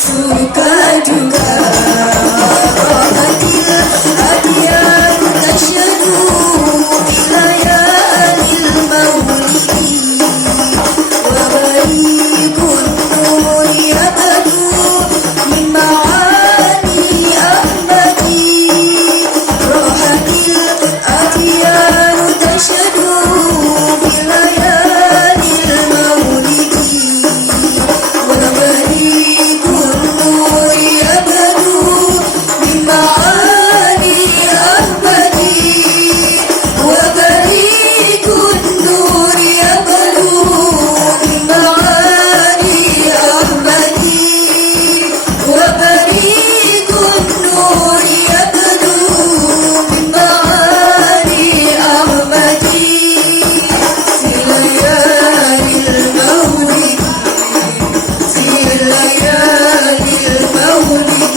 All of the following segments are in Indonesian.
suka juga. Rahmatil adiyanu tasyadu bilayalil maulidi wa barikun nuri abadu min ma'ani ahmadi. Rahmatil adiyanu tasyadu bilayalil maulidi wa barikun nuri abadu min ma'ani ahmadi wa barikun nuri abadu min ma'ani ahmadi wa barikun nuri abadu min ma'ani ahmadi fi layalil maulid fi layalil maulid.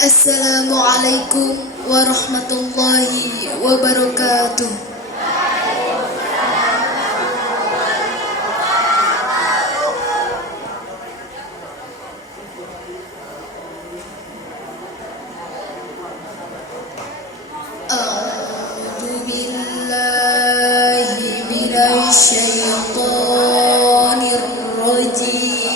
Assalamualaikum warahmatullahi wabarakatuh. A'udzu billahi minasy syaithanir rajim.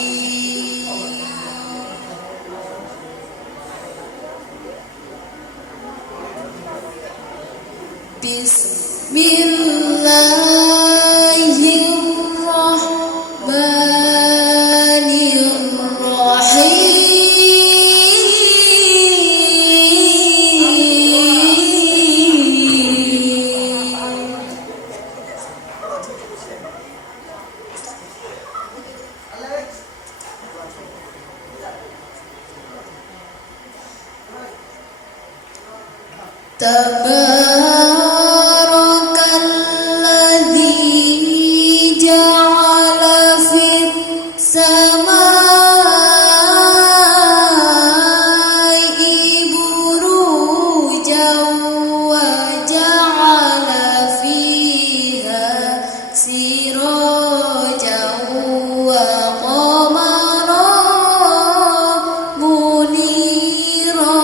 Tabarakalladzi ja'ala fis samai burujan wa ja'ala fiha sirajan wa qamaran munira.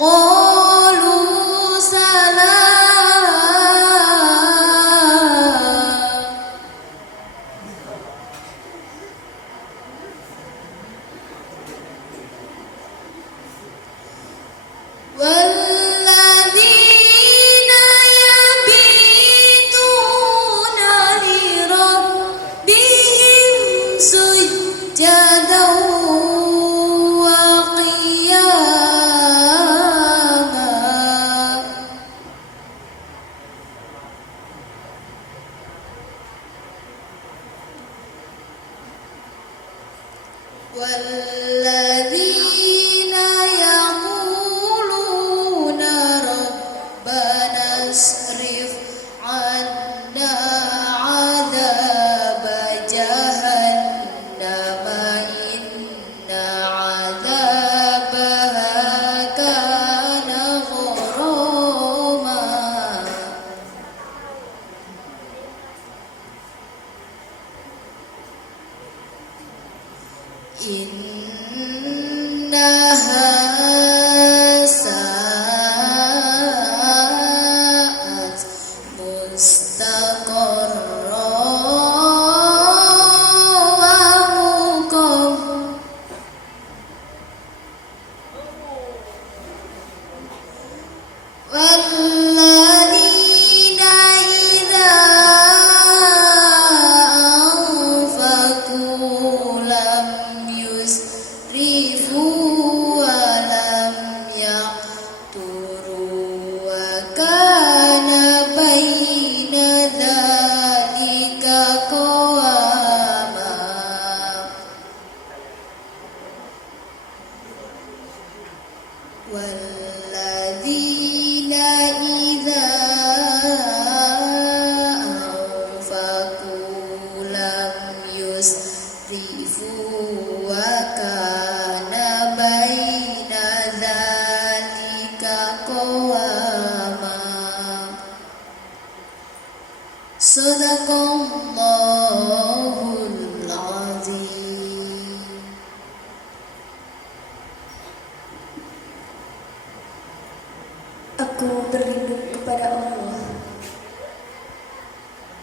قالوا سلام والذين يبيتون لربهم سجدا وقياما والذين يقولون ربنا اصرف عنا عذاب جهنم إن عذابها كان غراما إنها ساءت مستقرا ومقاما والذين إذا أنفقوا لم يسرفوا ولم يقتروا وكان بين ذلك قواما والذين إذا أنفقوا لم يسرفوا وكان بين ذلك قواما صدق الله العظيم. Aku berlindung kepada Allah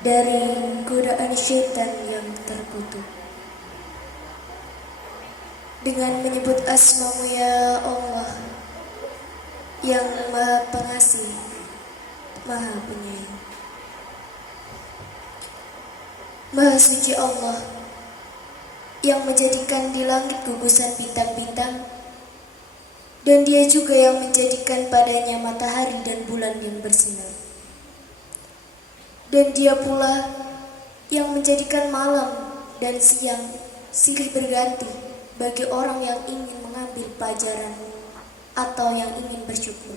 dari godaan syaitan yang terkutuk. Dengan menyebut asma-Mu ya Allah, yang Maha Pengasih, Maha Penyayang. Maha suci Allah, yang menjadikan di langit gugusan bintang-bintang, dan Dia juga yang menjadikan padanya matahari dan bulan yang bersinar. Dan Dia pula yang menjadikan malam dan siang silih berganti bagi orang yang ingin mengambil pelajaran atau yang ingin bersyukur.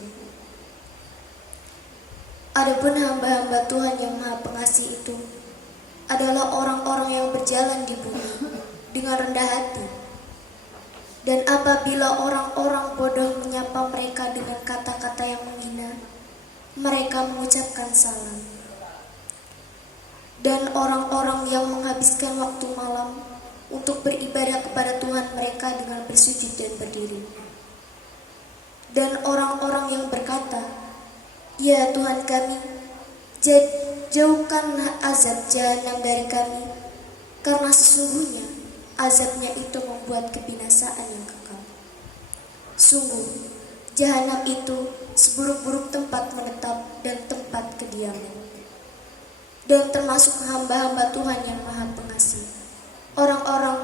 Adapun hamba-hamba Tuhan yang Maha Pengasih itu adalah orang-orang yang berjalan di bumi dengan rendah hati. Dan apabila orang-orang bodoh menyapa mereka dengan kata-kata yang menghina, mereka mengucapkan salam. Dan orang-orang yang menghabiskan waktu malam untuk beribadah kepada Tuhan mereka dengan bersujud dan berdiri. Dan orang-orang yang berkata, "Ya Tuhan kami, jauhkanlah azab jahanam dari kami, karena sesungguhnya azabnya itu membuat kebinasaan yang kekal. Sungguh, jahanam itu seburuk-buruk tempat menetap dan tempat kediaman." Dan termasuk hamba-hamba Tuhan yang Maha Pengasih, orang-orang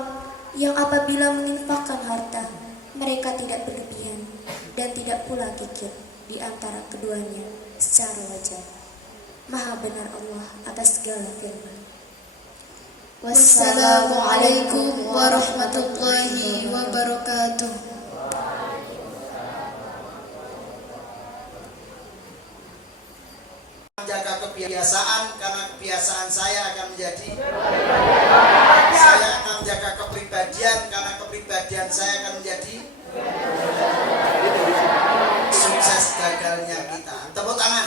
yang apabila menginfakkan harta, mereka tidak berlebihan dan tidak pula kikir di antara keduanya secara wajar. Maha benar Allah atas segala firman. Wassalamualaikum warahmatullahi wabarakatuh. Menjaga kebiasaan, karena kebiasaan saya akan menjadi saya akan menjaga kepribadian, karena kepribadian saya akan menjadi sukses gagalnya kita. Tepuk tangan.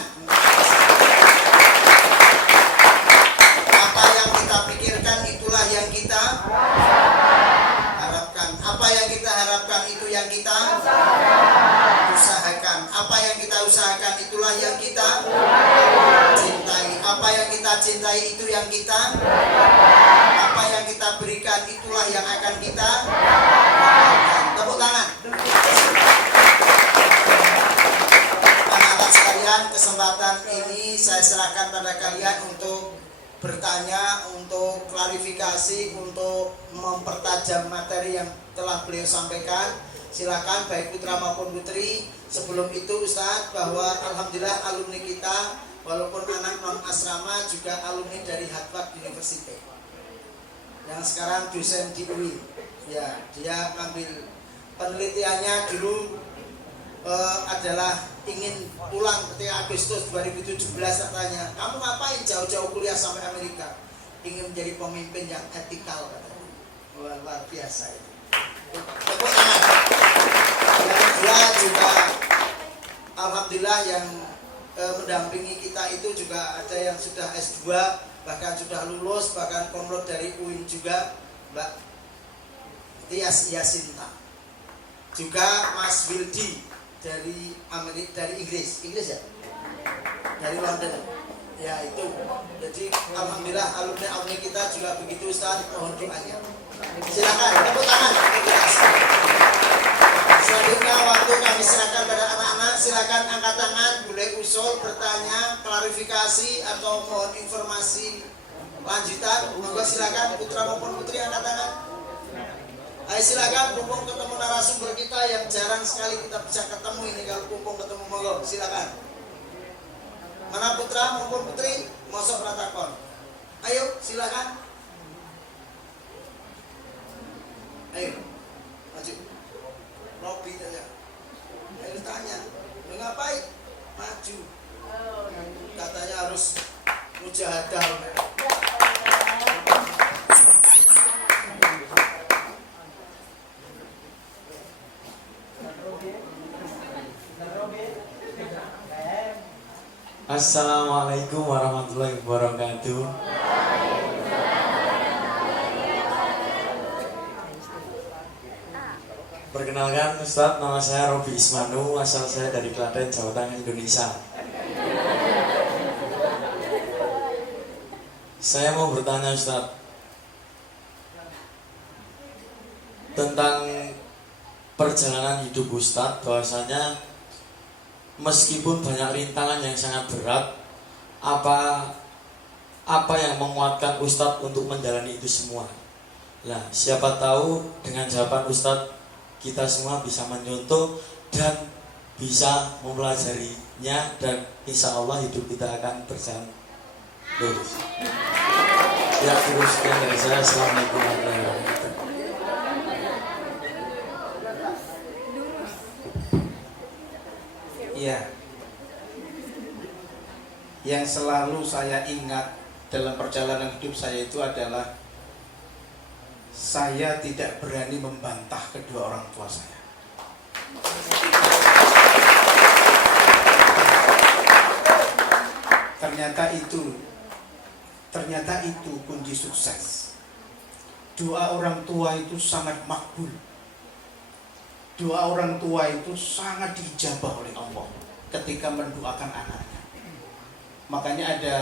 Apa yang kita pikirkan itulah yang kita harapkan. Apa yang kita harapkan itu yang kita usahakan. Apa yang kita usahakan itulah yang kita cintai. Apa yang kita cintai itu yang kita. Apa yang kita berikan itulah yang akan kita dapatkan. Tepuk tangan. Anak-anak sekalian, kesempatan ini saya serahkan pada kalian untuk bertanya, untuk klarifikasi, untuk mempertajam materi yang telah beliau sampaikan. Silakan baik putra maupun putri. Sebelum itu Ustadz, bahwa alhamdulillah alumni kita walaupun anak non asrama juga alumni dari Harvard University yang sekarang dosen di UI. Ya, dia ambil penelitiannya dulu adalah ingin pulang ketika Agustus 2017. Katanya, kamu ngapain jauh-jauh kuliah sampai Amerika? Ingin menjadi pemimpin yang etikal, katanya. Luar biasa itu. Tepuk tangan. Yang kedua juga alhamdulillah yang mendampingi kita itu juga ada yang sudah S2, bahkan sudah lulus, bahkan komlot dari UIN juga, Mbak Tias Yasinta. Juga Mas Wildi dari Inggris ya, dari London ya itu. Jadi alhamdulillah alumni kita juga begitu. Ustaz, mohon doanya. Silakan tepuk tangan. Selanjutnya waktu kami serahkan pada anak-anak. Silakan angkat tangan, boleh usul, bertanya, klarifikasi atau mohon informasi lanjutan. Monggo silakan putra maupun putri angkat tangan. Ayo silakan, mumpung ketemu narasumber kita yang jarang sekali kita bisa ketemu ini, kalau mumpung ketemu, monggo silakan. Mana putra maupun putri, mosok ratakon. Ayo silakan. Ayo, maju. Robi tanya. Ayo tanya, lu ngapain? Maju. Katanya harus mujahadah. Assalamualaikum warahmatullahi wabarakatuh. Perkenalkan Ustadz, nama saya Robi Ismanu, asal saya dari Klaten, Jawa Tengah, Indonesia. Saya mau bertanya Ustadz tentang perjalanan hidup Ustadz, bahwasanya meskipun banyak rintangan yang sangat berat, apa yang menguatkan Ustadz untuk menjalani itu semua? Nah, siapa tahu dengan jawaban Ustadz kita semua bisa menyontoh dan bisa mempelajarinya, dan insya Allah hidup kita akan berjalan lurus. Ya, teruskan dari saya. Assalamualaikum warahmatullahi wabarakatuh. Iya. Yang selalu saya ingat dalam perjalanan hidup saya itu adalah saya tidak berani membantah kedua orang tua saya. Ternyata itu kunci sukses. Doa orang tua itu sangat makbul. Doa orang tua itu sangat diijabah oleh Allah ketika mendoakan anaknya. Makanya ada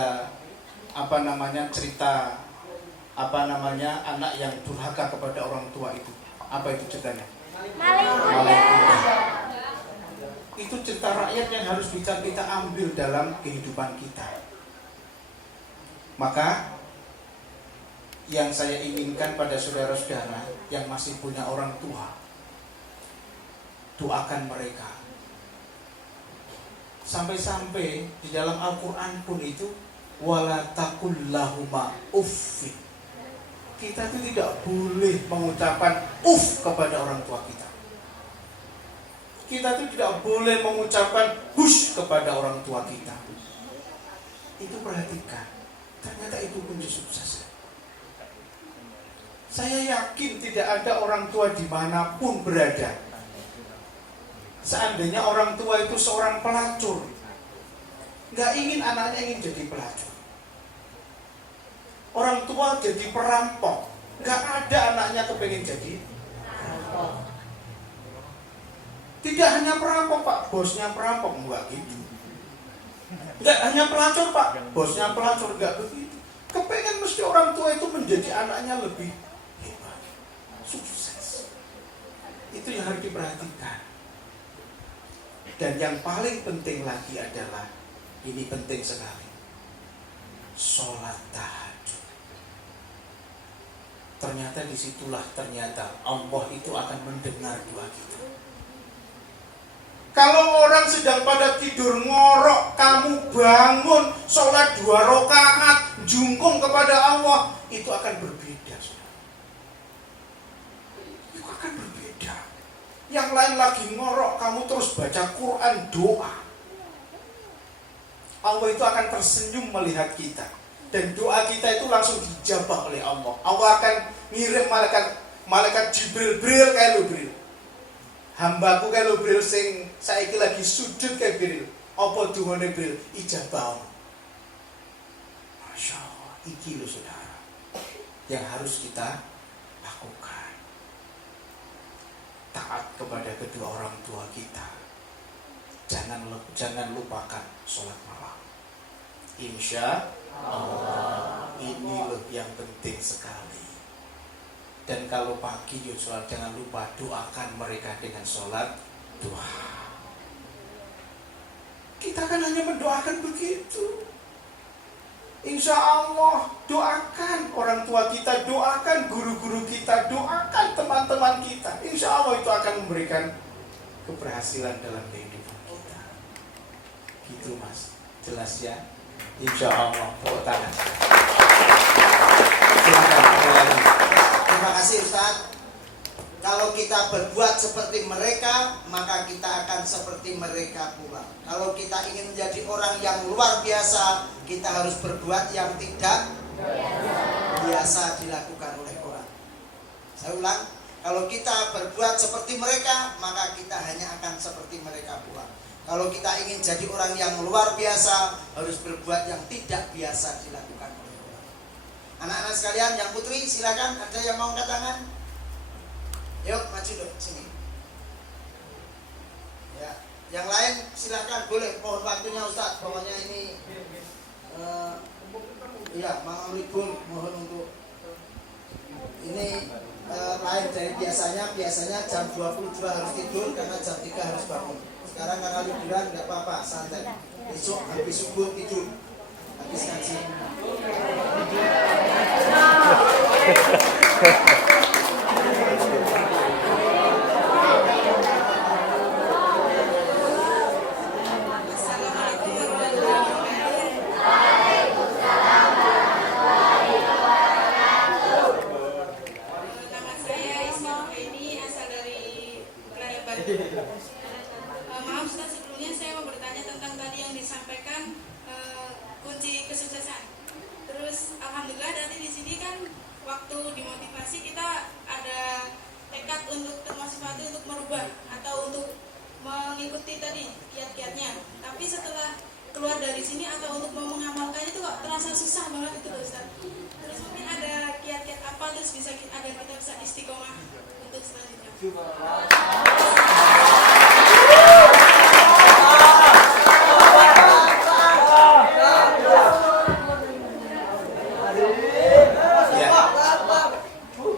cerita anak yang durhaka kepada orang tua itu. Apa itu ceritanya? Maling kuda. Itu cerita rakyat yang harus bisa kita ambil dalam kehidupan kita. Maka yang saya inginkan pada saudara-saudara yang masih punya orang tua, doakan mereka. Sampai-sampai di dalam Al-Quran pun itu, wala taqul lahuma uffin. Kita itu tidak boleh mengucapkan kepada orang tua kita. Kita itu tidak boleh mengucapkan hush kepada orang tua kita. Itu perhatikan. Ternyata itu kunci sukses. Saya yakin tidak ada orang tua dimanapun berada, seandainya orang tua itu seorang pelacur, nggak ingin anaknya ingin jadi pelacur. Orang tua jadi perampok, nggak ada anaknya kepengen jadi perampok. Tidak hanya perampok Pak, bosnya perampok, enggak gitu. Enggak hanya pelacur Pak, bosnya pelacur, enggak begitu. Kepengen mesti orang tua itu menjadi anaknya lebih hebat, sukses. Itu yang harus diperhatikan. Dan yang paling penting lagi adalah, ini penting sekali, sholat tahajud. Ternyata disitulah Allah itu akan mendengar doa kita. Kalau orang sedang pada tidur ngorok, kamu bangun, sholat 2 rakaat, jungkung kepada Allah, itu akan berbeda. Itu akan berbeda. Yang lain lagi ngorok, kamu terus baca Quran, doa. Allah itu akan tersenyum melihat kita. Dan doa kita itu langsung dijabah oleh Allah. Allah akan ngirim malaikat Jibril kayak lo Jibril. Hambaku kayak lo Jibril sing saiki lagi sujud kayak Jibril. Apa duhone Jibril ijabah. Masya Allah, iki lo saudara yang harus kita lakukan. Taat kepada kedua orang tua kita. Jangan lupakan sholat malam. Insya Allah, ini loh yang penting sekali. Dan kalau pagi yuk sholat, jangan lupa doakan mereka dengan sholat duha. Kita kan hanya mendoakan begitu. Insya Allah, doakan orang tua kita, doakan guru-guru kita, doakan teman-teman kita. Insya Allah itu akan memberikan keberhasilan dalam kehidupan kita. Gitu Mas, jelas ya? Insya Allah, tepuk tangan. Terima kasih Ustaz. Kalau kita berbuat seperti mereka, maka kita akan seperti mereka pula. Kalau kita ingin menjadi orang yang luar biasa, kita harus berbuat yang tidak biasa dilakukan oleh orang. Saya ulang, kalau kita berbuat seperti mereka, maka kita hanya akan seperti mereka pula. Kalau kita ingin jadi orang yang luar biasa, harus berbuat yang tidak biasa dilakukan oleh orang. Anak-anak sekalian, yang putri silakan, ada yang mau angkat tangan? Yuk, maju dong, sini. Ya, yang lain silakan, boleh. Mohon waktunya Ustaz. Pokoknya ini, ya, malam libur, mohon untuk ini lain dari biasanya. Biasanya jam 22 harus tidur karena jam 3 harus bangun. Sekarang karena liburan nggak apa-apa, santai. Besok habis subuh tidur, habis ngaji. Maaf Ustaz, sebelumnya saya mau bertanya tentang tadi yang disampaikan kunci kesuksesan. Terus alhamdulillah dari di sini kan waktu dimotivasi kita ada tekad untuk termotivasi untuk merubah atau untuk mengikuti tadi kiat-kiatnya. Tapi setelah keluar dari sini atau untuk mau mengamalkannya itu kok terasa susah banget itu Ustaz. Terus mungkin ada kiat-kiat apa terus bisa agar kita bisa istiqomah untuk selanjutnya.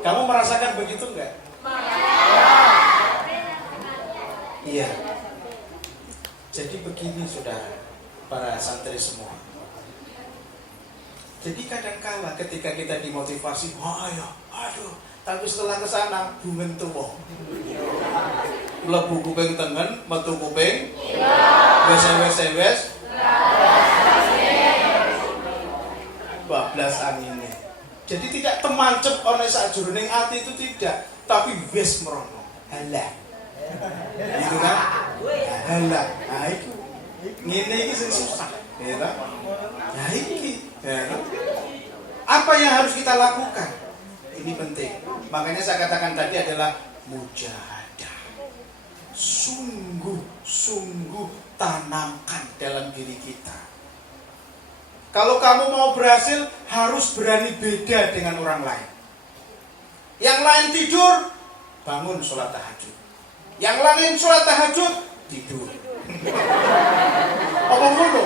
Kamu merasakan begitu enggak? Iya. Jadi begini saudara, para santri semua. Jadi kadang-kala ketika kita dimotivasi, aduh, tapi setelah kesana bungen tuwa. Mlebu kuping tengen, metu kuping. Wes. Bablas angine. Jadi tidak temancep oleh sajroning ati itu tidak, tapi wis merono. Halah. Gitu kan? Halah. Nah itu. Ngene iki sing susah, ya ta? Nah iki, ya. Apa yang harus kita lakukan? Ini penting. Makanya saya katakan tadi adalah mujahadah. Sungguh tanamkan dalam diri kita. Kalau kamu mau berhasil, harus berani beda dengan orang lain. Yang lain tidur, bangun sholat tahajud. Yang lain sholat tahajud tidur. Apa ngono?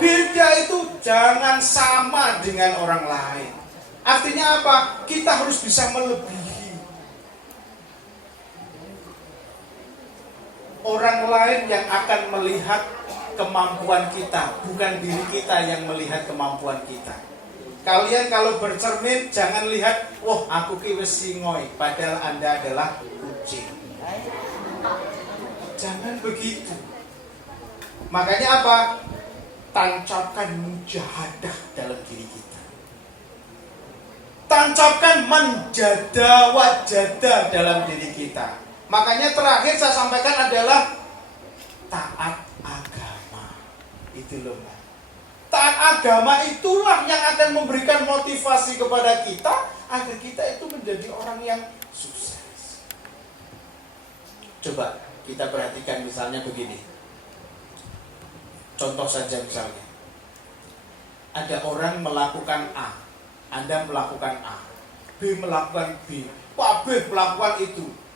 Beda itu jangan sama dengan orang lain. Artinya apa? Kita harus bisa melebihi orang lain yang akan melihat kemampuan kita, bukan diri kita yang melihat kemampuan kita. Kalian kalau bercermin jangan lihat, wah aku ki wis singoy, padahal Anda adalah kucing. Jangan begitu. Makanya apa? Tancapkan mujahadah dalam diri kita. Tancapkan manjada wajada dalam diri kita. Makanya terakhir saya sampaikan adalah taat agama. Itu loh. Taat agama itulah yang akan memberikan motivasi kepada kita agar kita itu menjadi orang yang sukses. Coba kita perhatikan misalnya begini. Contoh saja misalnya. Ada orang melakukan A, Anda melakukan A, B melakukan B, Pak B melakukan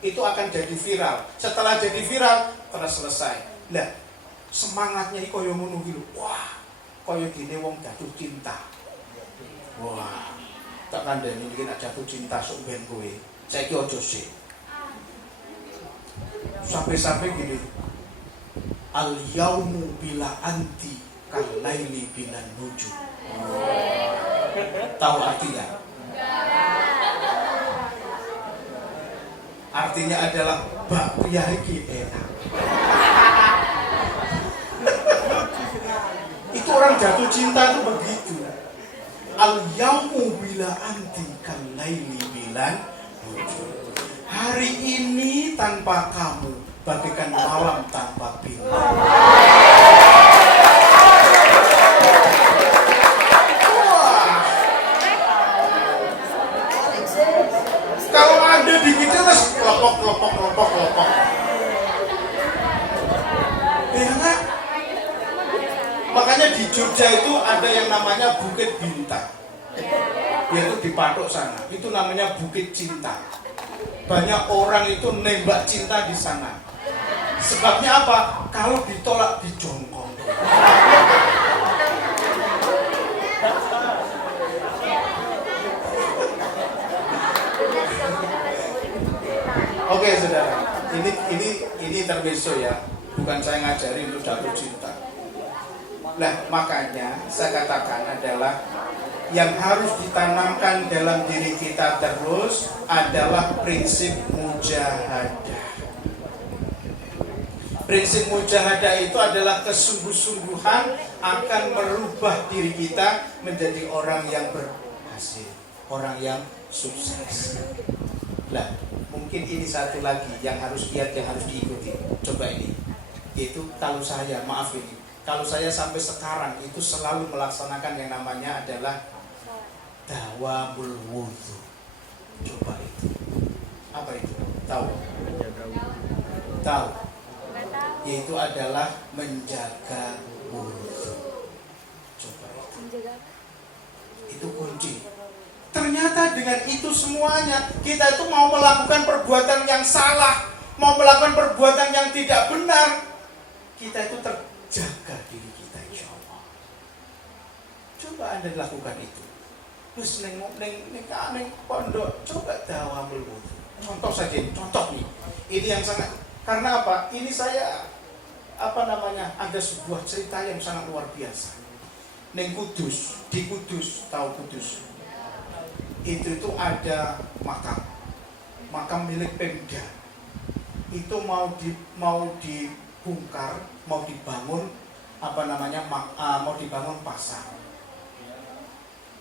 itu akan jadi viral. Setelah jadi viral, terus selesai. Nah, semangatnya iki koyo ngono iki lho. Wah, koyo dene wong jatuh cinta. Wah, tak kandhani iki nek jatuh cinta sok ben kowe. Saiki aja sih. Sampai-sampai gini. Al yaumu bila anti kal laili bilan nujum. Tahu artinya? Artinya adalah bak pria iki enak. Itu orang jatuh cinta itu begitu. Al yaumu bila anti kal laili bilan nujum. Hari ini tanpa kamu bagaikan malam tanpa bintang. Kalau Anda dikit terus kelopok. Ya enggak? Makanya di Jogja itu ada yang namanya Bukit Bintang. Yaitu di Patok sana. Itu namanya Bukit Cinta. Banyak orang itu nembak cinta di sana. Sebabnya apa? Kalau ditolak dijongkok. Oke, saudara. Ini intermezzo ya. Bukan saya ngajari untuk jatuh cinta. Nah, makanya saya katakan adalah yang harus ditanamkan dalam diri kita terus adalah prinsip mujahadah. Prinsip mujahadah itu adalah kesungguh-sungguhan akan merubah diri kita menjadi orang yang berhasil, orang yang sukses. Nah, mungkin ini satu lagi yang harus diikuti. Coba ini. Itu kalau saya, maaf ini. Kalau saya sampai sekarang itu selalu melaksanakan yang namanya adalah dawamul wudhu. Coba itu. Apa itu? Tahu? Tahu? Yaitu adalah menjaga wudhu. Coba itu. Itu kunci. Ternyata dengan itu semuanya kita itu mau melakukan perbuatan yang salah, mau melakukan perbuatan yang tidak benar, kita itu terjaga diri kita, insya Allah. Coba Anda lakukan itu. Terus neng pondok, coba dawamul wudhu. Contoh saja, contoh nih. Ini yang sangat, karena apa? Ini saya ada sebuah cerita yang sangat luar biasa. Neng Kudus, di Kudus, tahu Kudus? Itu ada makam milik Pemda. Itu mau dibongkar, mau dibangun mau dibangun pasar.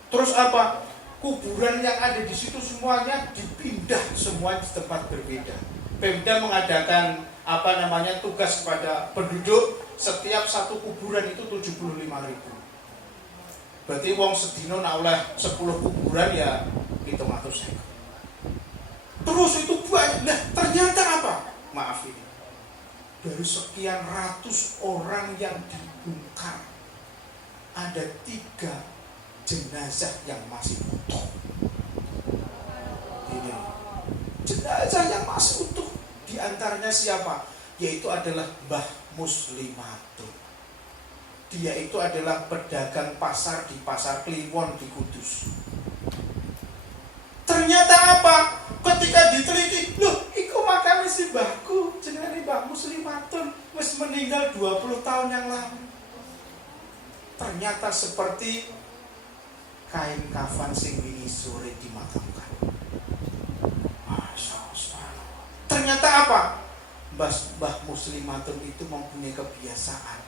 Terus apa? Kuburan yang ada di situ semuanya dipindah semua di tempat berbeda. Pemda mengadakan tugas kepada penduduk, setiap satu kuburan itu 75.000. Berarti wong sedino nak oleh 10 kuburan ya 700.000. Terus itu banyak. Nah, ternyata apa? Maaf ini. Dari sekian ratus orang yang dibongkar, ada 3 jenazah yang masih utuh. Ini jenazah yang masih utuh. Di Di antaranya siapa? Yaitu adalah Mbah Muslimatun. Dia itu adalah pedagang pasar di Pasar Kliwon di Kudus. Ternyata apa? Ketika diteliti, loh, iku makame si mbahku, jenenge Mbah Muslimatun, wis meninggal 20 tahun yang lalu. Ternyata seperti kain kafan sing wingi sore dimakamkan. Masya Allah. Ternyata apa? Mbah Muslimatun itu mempunyai kebiasaan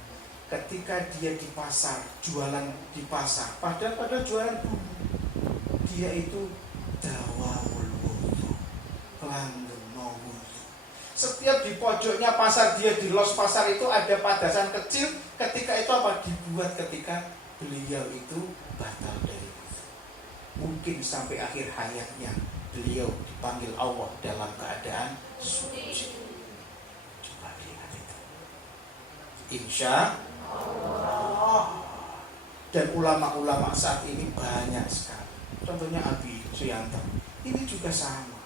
ketika dia di pasar, jualan di pasar, padahal jualan dulu, dia itu dawamul wudu, langgeng no wudu. Setiap di pojoknya pasar, dia di los pasar itu ada padasan kecil. Ketika itu apa? Dibuat ketika beliau itu batal dari wudu. Mungkin sampai akhir hayatnya beliau dipanggil Allah dalam keadaan suci. Coba lihat itu. Insya Allah. Dan ulama-ulama saat ini banyak sekali. Contohnya Abi Suyanto. Ini juga sama.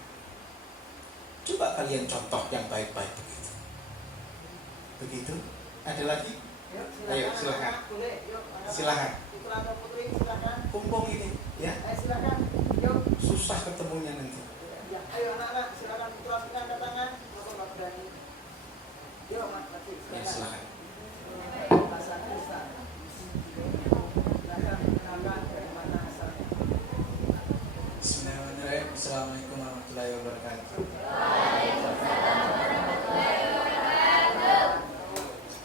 Coba kalian contoh yang baik-baik begitu. Begitu? Ada lagi? Ayo silakan. Silakan. Kumpul ini, ya. Susah ketemunya nanti. Ayo anak-anak, silakan putra-putra angkat tangan. Ya silakan. Bismillahirrahmanirrahim. Assalamualaikum warahmatullahi wabarakatuh.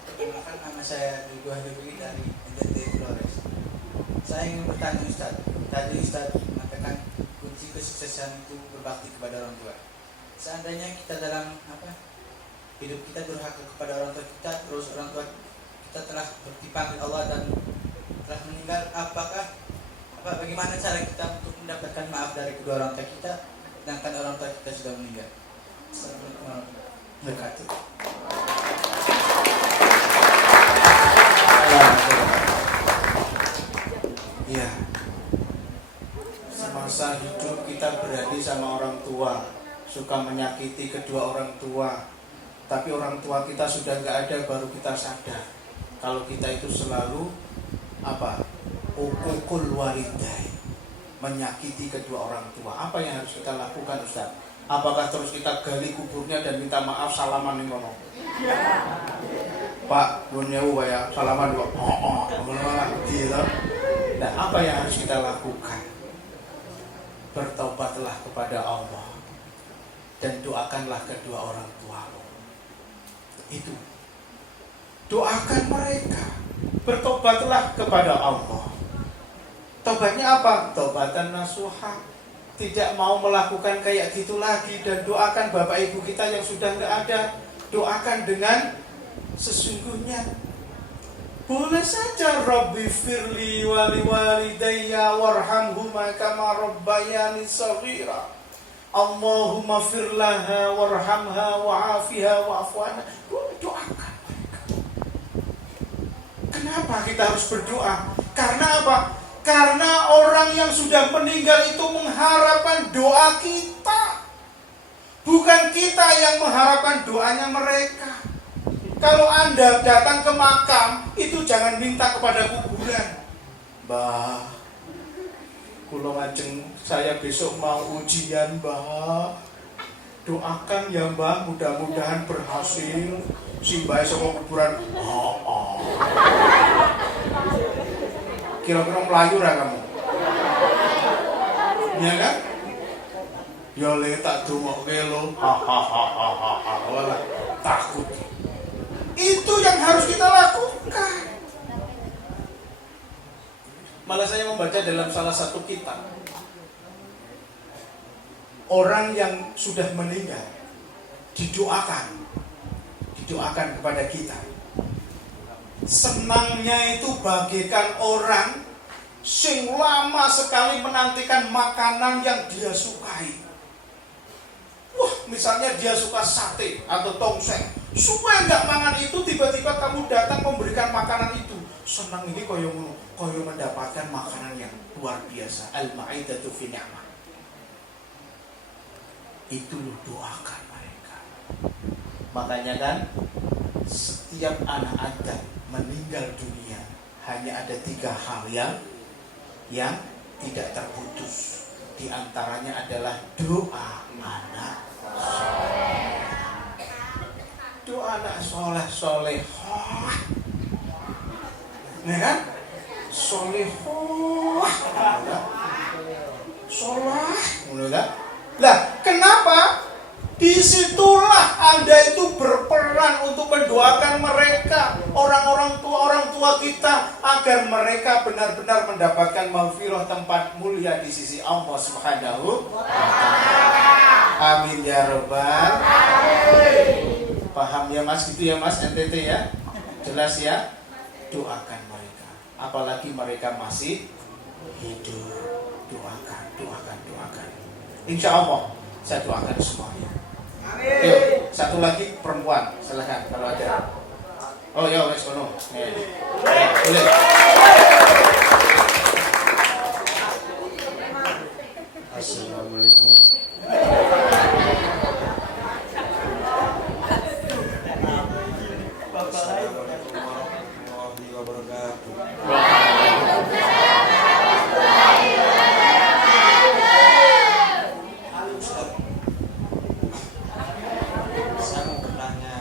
Perkenalkan, nama saya Diego Habibie dari NTT Flores. Saya ingin bertanya Ustaz. Tadi Ustaz mengatakan kunci kesuksesan itu berbakti kepada orang tua. Seandainya kita dalam hidup kita durhaka kepada orang tua kita, terus orang tua kita telah dipanggil Allah dan telah meninggal, bagaimana cara kita untuk mendapatkan maaf dari kedua orang tua kita, sedangkan orang tua kita sudah meninggal? Assalamualaikum warahmatullahi wabarakatuh. Iya. Semasa hidup kita berani sama orang tua, suka menyakiti kedua orang tua. Tapi orang tua kita sudah nggak ada, baru kita sadar kalau kita itu selalu uququl walidain, menyakiti kedua orang tua. Apa yang harus kita lakukan, Ustaz? Apakah terus kita gali kuburnya dan minta maaf, salaman ning kono? Pak, nuwun nyewu ya, salaman kok. Gitu. Nah, apa yang harus kita lakukan? Bertobatlah kepada Allah dan doakanlah kedua orang tuamu. Itu. Doakan mereka. Bertobatlah kepada Allah. Tobatnya apa? Tobatan nasuha. Tidak mau melakukan kayak gitu lagi. Dan doakan bapak ibu kita yang sudah nggak ada. Doakan dengan sesungguhnya. Boleh saja Rabbi firli wali walidayya warhamhuma kama rabbayani shaghira. Allahumma firlaha warhamha wa'afiha wa'afwana. Doakan mereka. Kenapa kita harus berdoa? Karena apa? Karena orang yang sudah meninggal itu mengharapkan doa kita. Bukan kita yang mengharapkan doanya mereka. Kalau Anda datang ke makam, itu jangan minta kepada kuburan. Mbah, kula ngajeng saya besok mau ujian, Mbah. Doakan ya, Mbah, mudah-mudahan berhasil. Si Mbah sama kuburan. Kira-kira melayu lah kamu. Iya kan? Ya le tak dongokke lo. Walah, takut. Itu yang harus kita lakukan. Malah saya membaca dalam salah satu kitab, orang yang sudah meninggal didoakan kepada kita. Senangnya itu bagaikan orang sing lama sekali menantikan makanan yang dia sukai. Wah, misalnya dia suka sate atau tongseng, supaya nggak mangan itu, tiba-tiba kamu datang memberikan makanan itu. Senang ini koyo mendapatkan makanan yang luar biasa. Al-ma'idatu fi ni'mah. Itu lu doakan mereka. Makanya kan setiap anak Adam meninggal dunia hanya ada 3 hal yang tidak terputus. Di antaranya adalah doa anak soleh. Doa anak soleh-solehah. Nah kan? Solehah. Soleh. Lah, kenapa? Disitulah Anda itu berperan untuk mendoakan mereka, orang tua kita, agar mereka benar-benar mendapatkan maghfirah, tempat mulia di sisi Allah Subhanahu wa ta'ala. Amin ya rabbal alamin. Paham ya Mas, gitu ya Mas, NTT ya? Jelas ya? Doakan mereka, apalagi mereka masih hidup. Doakan. Insya Allah saya doakan semuanya. Yuk, satu lagi perempuan, silakan kalau ada. Oh ya, wes kono. Boleh. Assalamualaikum. Assalamualaikum warahmatullahi wabarakatuh. Ustaz, saya mau bertanya.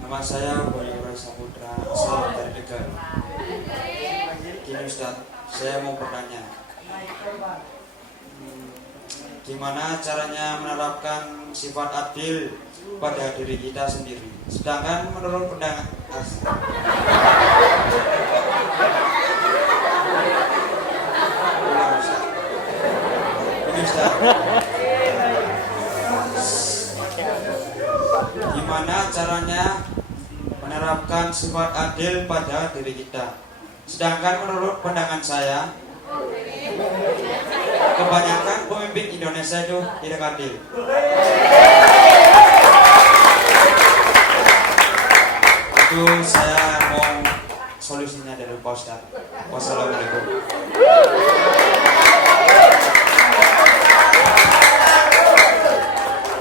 Nama saya Boy Saputra, saya dari Tegal. Gini Ustaz, saya mau bertanya, gimana caranya menerapkan sifat adil pada diri kita sendiri, sedangkan menurut pandangan gimana caranya menerapkan sifat adil pada diri kita, sedangkan menurut pandangan saya kebanyakan pemimpin Indonesia itu tidak adil. Itu saya mau solusinya dari Pak Ustadz. Wassalamualaikum.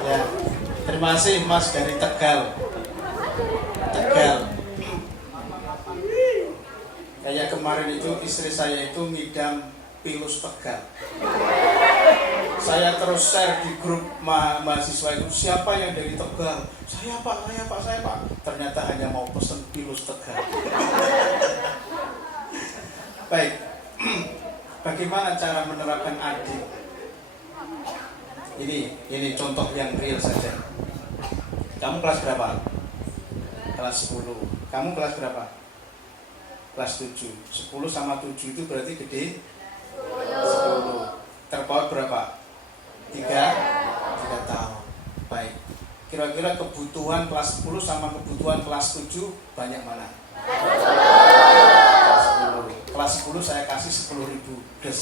Ya, terima kasih Mas dari Tegal. Kayak kemarin itu istri saya itu ngidam pilus Tegal. Saya terus share di grup mahasiswa itu, siapa yang dari Tegal? Saya pak. Ternyata hanya mau pesen pilus Tegal. Baik, bagaimana cara menerapkan adil? Ini contoh yang real saja. Kamu kelas berapa? Kelas 10. Kamu kelas berapa? Kelas 7. 10 sama 7 itu berarti gede? 10. Terpaut berapa? 3 tahun. Baik. Kira-kira kebutuhan kelas 10 sama kebutuhan kelas 7 banyak mana? Kelas 10 saya kasih 10.000 des.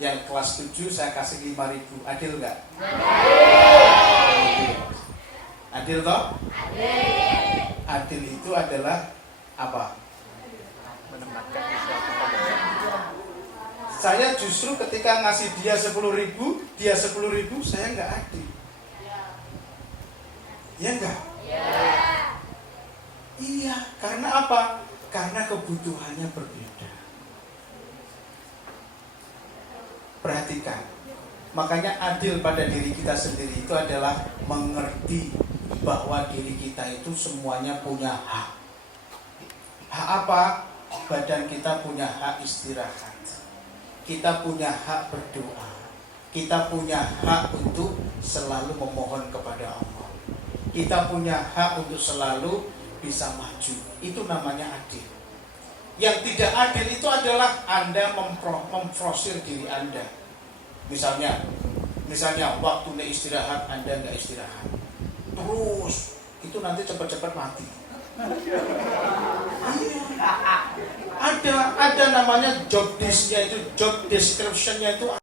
Yang kelas 7 saya kasih 5.000. Adil enggak? Adil toh? Adil itu adalah apa? Saya justru ketika ngasih dia 10.000, dia 10.000, saya nggak adil. Ya enggak? Iya, karena apa? Karena kebutuhannya berbeda. Perhatikan. Makanya adil pada diri kita sendiri itu adalah mengerti bahwa diri kita itu semuanya punya hak. Hak apa? Badan kita punya hak istirahat. Kita punya hak berdoa. Kita punya hak untuk selalu memohon kepada Allah. Kita punya hak untuk selalu bisa maju. Itu namanya adil. Yang tidak adil itu adalah Anda memfrosir diri Anda. Misalnya waktunya istirahat Anda nggak istirahat. Terus itu nanti cepat-cepat mati. Ada namanya job description-nya itu